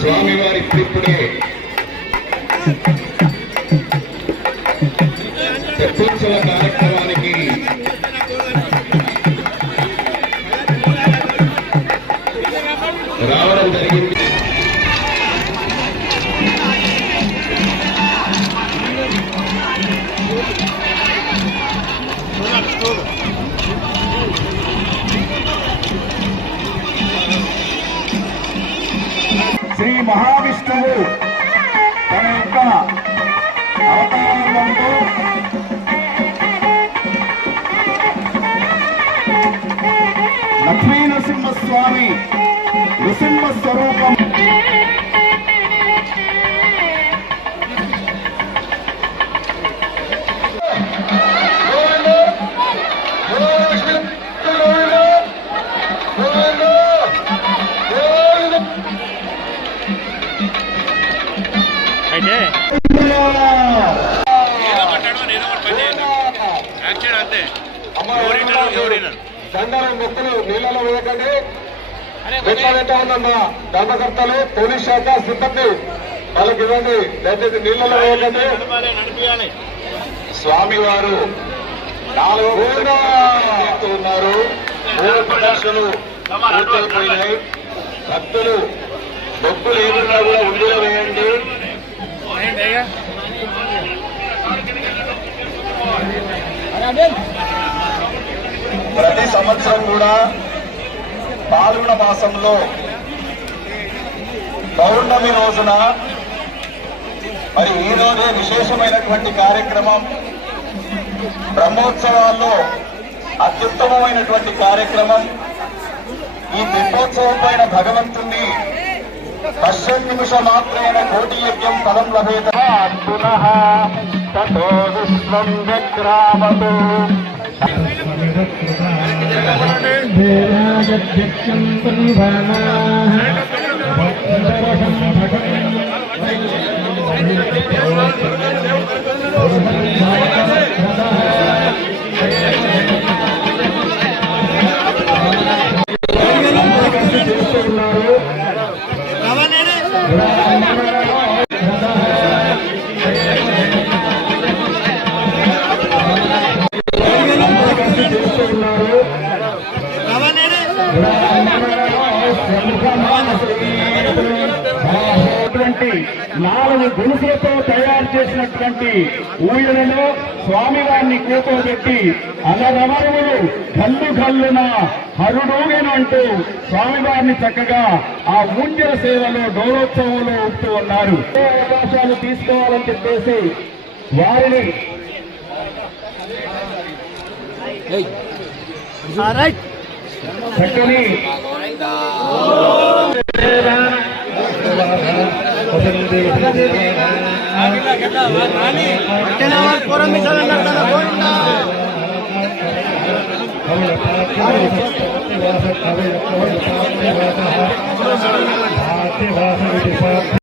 స్వామివారి ఇప్పుడే తెప్పోత్సవ కార్యక్రమానికి రావడం జరిగింది. శ్రీ మహావిష్ణువు తన యొక్క అవతారంలో లక్ష్మీ నరసింహస్వామి నృసింహ స్వరూపం దండాల మొక్కలు నీళ్ళలో వేయకండి. వెంట ఉందమ్మా ధర్మకర్తలు పోలీస్ శాఖ సిబ్బంది వాళ్ళకి ఇవ్వండి. దయచేసి నీళ్ళలో వేయకండి. స్వామివారు 4వ ఉన్నారు. 3 ప్రదర్శనలు పూర్తయిపోయినాయి. భక్తులు మొక్కులు ఏదైనా కూడా ఉండిలో వేయండి. ప్రతి సంవత్సరం కూడా పాల్గొన మాసంలో పౌర్ణమి రోజున మరి ఈ రోజే విశేషమైనటువంటి కార్యక్రమం. బ్రహ్మోత్సవాల్లో అత్యుత్తమమైనటువంటి కార్యక్రమం. ఈ దీపోత్సవం పైన భగవంతుణ్ణి పశ్చిమ నిమిష మాత్రేణ కోటి యజ్ఞం ఫలం లభేత పునః తతో విశ్వం వ్యక్రామతు నాలుగు గొలుసులతో తయారు చేసినటువంటి ఊయలలో స్వామివారిని కూర్చోబెట్టి అలరమరువులు కళ్ళు కళ్ళున హరుడూగెను అంటూ స్వామివారిని చక్కగా ఆ ఊంజల సేవలో డోలోత్సవంలో ఊపుతూ ఉన్నారు. అవకాశాలు తీసుకోవాలని చెప్పేసి వారిని చక్కని